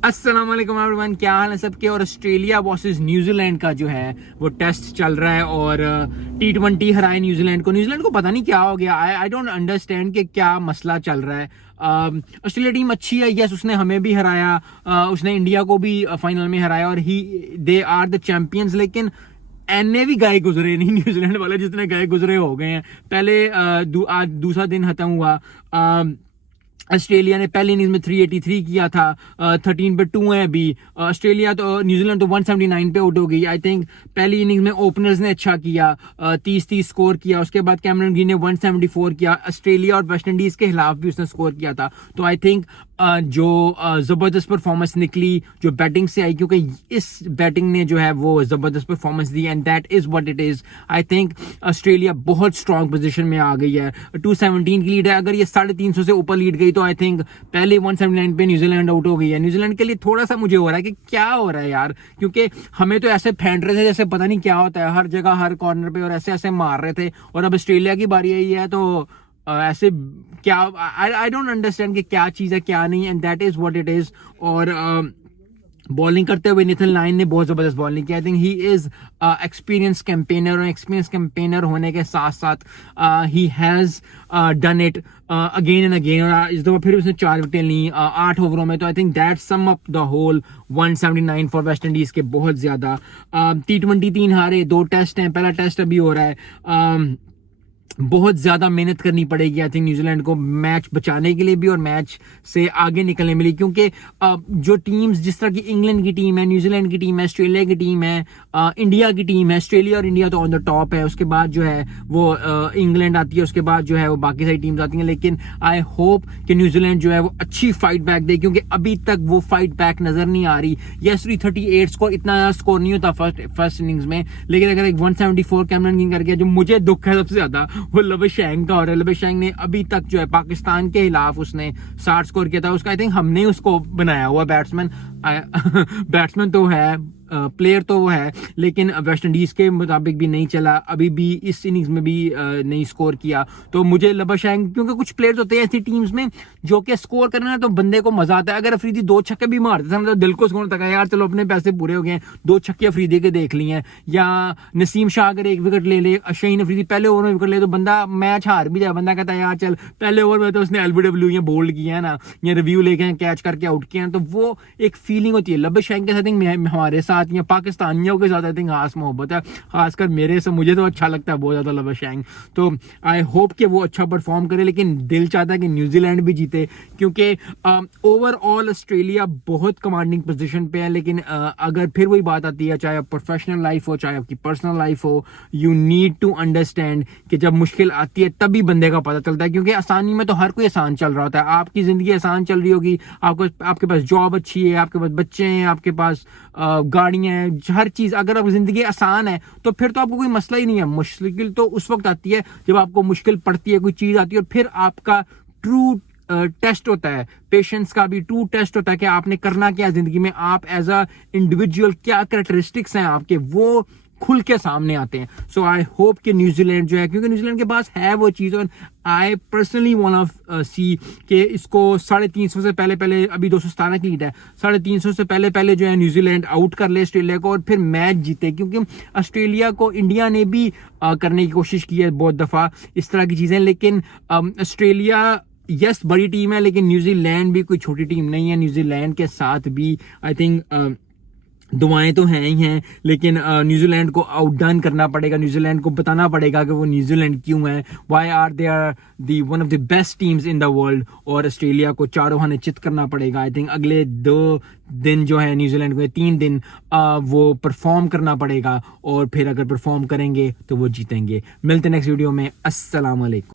अस्सलाम वालेकुम एवरीवन, क्या हाल है सबके। और ऑस्ट्रेलिया वर्सेस न्यूजीलैंड का जो है वो टेस्ट चल रहा है और T20 हराए न्यूजीलैंड को पता नहीं क्या हो गया। आई डोंट अंडरस्टैंड कि क्या मसला चल रहा है। ऑस्ट्रेलिया टीम अच्छी है, यस उसने हमें भी हराया, उसने इंडिया को भी फाइनल में हराया और दे आर द चैंपियंस। लेकिन एने भी गए गुजरे नहीं, न्यूजीलैंड वाले जितने गए गुजरे हो गए हैं। पहले आज दूसरा दिन खत्म हुआ। ऑस्ट्रेलिया ने पहली इनिंग्स में 383 किया था, 13 पे 2 है अभी। ऑस्ट्रेलिया तो न्यूजीलैंड तो 179 पे आउट हो गई। आई थिंक पहली इनिंग्स में ओपनर्स ने अच्छा किया, 30 स्कोर किया। उसके बाद कैमरन ग्रीन ने 174 किया। ऑस्ट्रेलिया और वेस्ट इंडीज के खिलाफ भी उसने स्कोर किया था। तो आई थिंक जो जबरदस्त परफॉर्मेंस निकली जो बैटिंग से आई, क्योंकि इस बैटिंग ने जो है वो जबरदस्त performance the and that is what it is. I think Australia बहुत स्ट्रॉन्ग पोजीशन में आ गई है। 217 की लीड है, अगर ये 350 से ऊपर लीड गई तो आई थिंक पहले 179 पे न्यूजीलैंड आउट हो गई है। न्यूजीलैंड के लिए थोड़ा सा मुझे हो रहा है कि क्या हो रहा है यार, क्योंकि हमें तो ऐसे फेंट रहे थे जैसे पता नहीं क्या होता है हर जगह हर कॉर्नर पे, और ऐसे ऐसे मार रहे थे। और अब ऑस्ट्रेलिया की बारी आई है तो ऐसे क्या, आई डोंट अंडरस्टैंड कि क्या चीज़ है क्या नहीं, and that is what it is. और बॉलिंग करते हुए नेथन लायन ने बहुत ज़बरदस्त बॉलिंग की। I think he is experience campaigner, और एक्सपीरियंस कैंपेनर होने के साथ साथ he has done it again and again. और इस दफ़ा फिर उसने 4 विकेटें ली 8 ओवरों में। तो I think that sum up the whole 179 for West Indies के बहुत ज़्यादा। T20 3 हारे, 2 टेस्ट हैं, पहला टेस्ट अभी हो रहा है। बहुत ज़्यादा मेहनत करनी पड़ेगी आई थिंक न्यूजीलैंड को मैच बचाने के लिए भी और मैच से आगे निकलने में, क्योंकि जो टीम्स जिस तरह की इंग्लैंड की टीम है, न्यूजीलैंड की टीम है, ऑस्ट्रेलिया की टीम है, इंडिया की टीम है। ऑस्ट्रेलिया और इंडिया तो ऑन द टॉप है, उसके बाद जो है वो इंग्लैंड आती है, उसके बाद जो है वो बाकी सारी टीम्स आती हैं। लेकिन आई होप कि न्यूजीलैंड जो है वो अच्छी फाइट बैक दे, क्योंकि अभी तक वो फाइट बैक नजर नहीं आ रही। यस 338 स्कोर, इतना स्कोर नहीं होता फर्स्ट इनिंग्स में, लेकिन अगर एक 174 कैमरन ग्रीन कर गया, जो मुझे दुख है सबसे ज्यादा वो लबशैंग का हो रहा है। लबशैंग ने अभी तक जो है पाकिस्तान के खिलाफ उसने 60 स्कोर किया था। उसका आई थिंक हमने उसको बनाया हुआ बैट्समैन तो है, प्लेयर तो वो है, लेकिन वेस्ट इंडीज के मुताबिक भी नहीं चला, अभी भी इस इनिंग्स में भी नहीं स्कोर किया। तो मुझे लबशैंग, क्योंकि कुछ प्लेयर्स होते हैं ऐसी टीम्स में जो कि स्कोर करना तो बंदे को मजा आता है। अगर अफरीदी 2 छक्के भी मारते थे तो दिल को सुकून तक यार चलो अपने पैसे पूरे हो गए हैं, 2 छक्के अफरीदी के देख लिए हैं। या नसीम शाह अगर 1 विकेट ले ले, शहीन अफरीदी पहले ओवर में विकेट ले, तो बंदा मैच हार भी जाए, बंदा कहता है यार चल पहले ओवर में तो उसने LBW या बोल्ड किया है ना, या रिव्यू लेके कैच करके आउट किया है, तो वो एक फीलिंग होती है। लबशैंग के साथ हमारे साथ या पाकिस्तानियों के साथ आई थिंक खास मोहब्बत है, खासकर मेरे से मुझे तो अच्छा लगता है बहुत ज़्यादा लबशैंग। तो आई होप कि वो अच्छा परफॉर्म करे, लेकिन दिल चाहता है कि न्यूजीलैंड भी जीते, क्योंकि ओवरऑल ऑस्ट्रेलिया बहुत कमांडिंग पोजीशन पे है। लेकिन अगर फिर वही बात आती है, चाहे प्रोफेशनल लाइफ हो चाहे आपकी पर्सनल लाइफ हो, यू नीड टू अंडरस्टैंड कि जब मुश्किल आती है तभी बंदे का पता चलता है। क्योंकि आसानी में तो हर कोई आसान चल रहा होता है, आपकी ज़िंदगी आसान चल रही होगी, आपके पास जॉब अच्छी है, आपके पास बच्चे हैं, आपके पास गाड़ियाँ हैं, हर चीज़, अगर आपकी ज़िंदगी आसान है तो फिर तो आपको कोई मसला ही नहीं है। मुश्किल तो उस वक्त आती है जब आपको मुश्किल पड़ती है, कोई चीज़ आती है, और फिर आपका ट्रू टेस्ट होता है, पेशेंस का भी ट्रू टेस्ट होता है कि आपने करना क्या जिंदगी में, आप एज अ इंडिविजुअल क्या कैरेक्टरिस्टिक्स हैं आपके, वो खुल के सामने आते हैं। सो आई होप कि न्यूजीलैंड जो है, क्योंकि न्यूजीलैंड के पास है वो चीज़, और आई पर्सनली वांट सी कि इसको 350 से पहले अभी 217 की लीड है, 350 से पहले जो है न्यूजीलैंड आउट कर ले ऑस्ट्रेलिया को और फिर मैच जीते। क्योंकि ऑस्ट्रेलिया को इंडिया ने भी करने की कोशिश की है बहुत दफ़ा इस तरह की चीज़ें, लेकिन ऑस्ट्रेलिया यस बड़ी टीम है, लेकिन न्यूजीलैंड भी कोई छोटी टीम नहीं है। न्यूजीलैंड के साथ भी आई थिंक दुआएं तो हैं ही हैं, लेकिन न्यूजीलैंड को आउटडन करना पड़ेगा, न्यूजीलैंड को बताना पड़ेगा कि वो न्यूजीलैंड क्यों है, why are they are the one of the best teams in the world. और ऑस्ट्रेलिया को चारों खाने चित करना पड़ेगा। आई थिंक अगले 2 दिन जो है न्यूजीलैंड को 3 दिन वो परफॉर्म करना पड़ेगा, और फिर अगर परफॉर्म करेंगे तो वो जीतेंगे। मिलते नेक्स्ट वीडियो में। अस्सलाम वालेकुम।